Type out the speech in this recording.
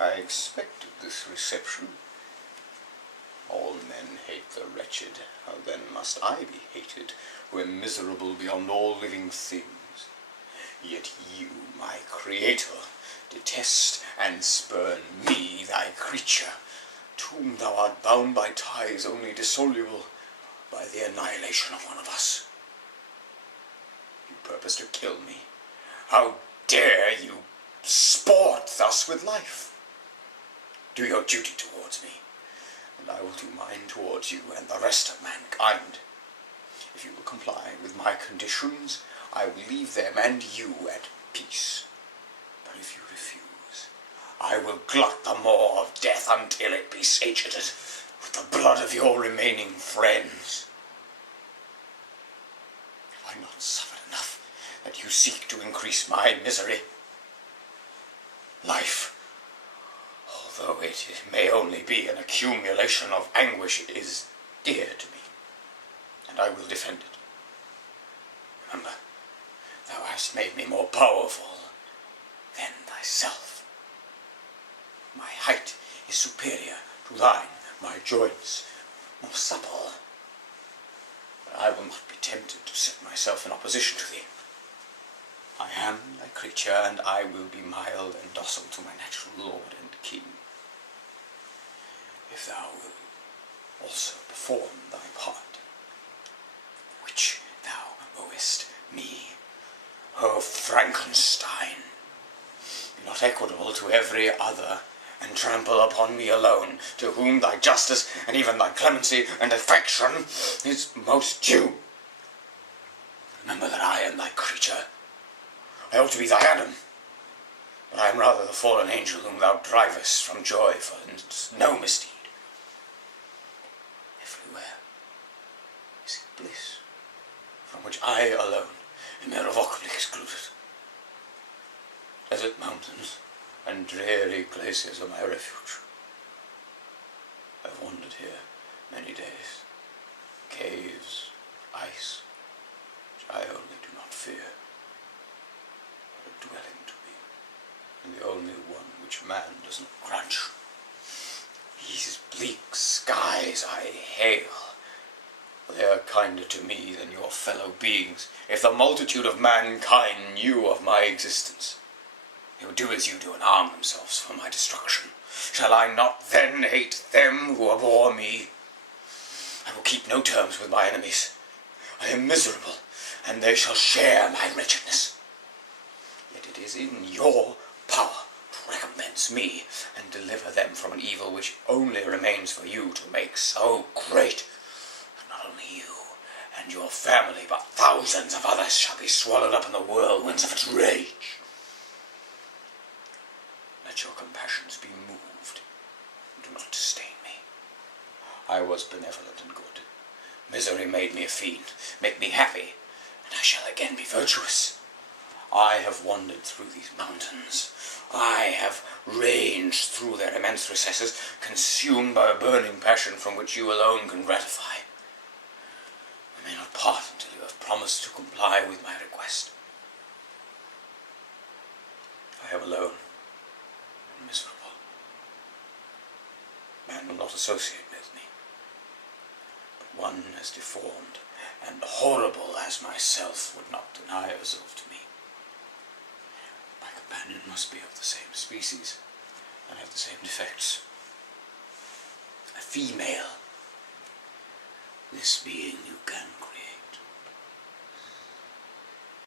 I expected this reception. All men hate the wretched. How then must I be hated, who am miserable beyond all living things? Yet you, my creator, detest and spurn me, thy creature, to whom thou art bound by ties only dissoluble by the annihilation of one of us. You purpose to kill me. How dare you sport thus with life? Do your duty towards me, and I will do mine towards you and the rest of mankind. If you will comply with my conditions, I will leave them and you at peace. But if you refuse, I will glut the maw of death until it be satiated with the blood of your remaining friends. Have I not suffered enough that you seek to increase my misery? Life, although it may only be an accumulation of anguish, is dear to me, and I will defend it. Remember, thou hast made me more powerful than thyself. My height is superior to thine, my joints more supple. But I will not be tempted to set myself in opposition to thee. I am thy creature, and I will be mild and docile to my natural lord and king. If thou wilt also perform thy part, which thou owest me, O Frankenstein, be not equitable to every other, and trample upon me alone, to whom thy justice and even thy clemency and affection is most due. Remember that I am thy creature. I ought to be thy Adam, but I am rather the fallen angel whom thou drivest from joy for no misdeed. Everywhere is it bliss, from which I alone am irrevocably excluded. Desert mountains and dreary glaciers are my refuge. I have wandered here many days. Caves, ice, which I only do not fear, but a dwelling to me, and the only one which man does not grudge. These bleak skies I hail, for they are kinder to me than your fellow beings. If the multitude of mankind knew of my existence, they would do as you do and arm themselves for my destruction. Shall I not then hate them who abhor me? I will keep no terms with my enemies. I am miserable, and they shall share my wretchedness. Yet it is in your power to recompense me and deliver them from an evil which only remains for you to make so great that not only you and your family, but thousands of others shall be swallowed up in the whirlwinds of its rage. Let your compassions be moved, and do not disdain me. I was benevolent and good. Misery made me a fiend. Make me happy, and I shall again be virtuous. I have wandered through these mountains. I have ranged through their immense recesses, consumed by a burning passion from which you alone can gratify. We may not part until you have promised to comply with my request. I am alone. Miserable. Man will not associate with me, but one as deformed and horrible as myself would not deny herself to me. My companion must be of the same species and have the same defects. A female. This being you can create.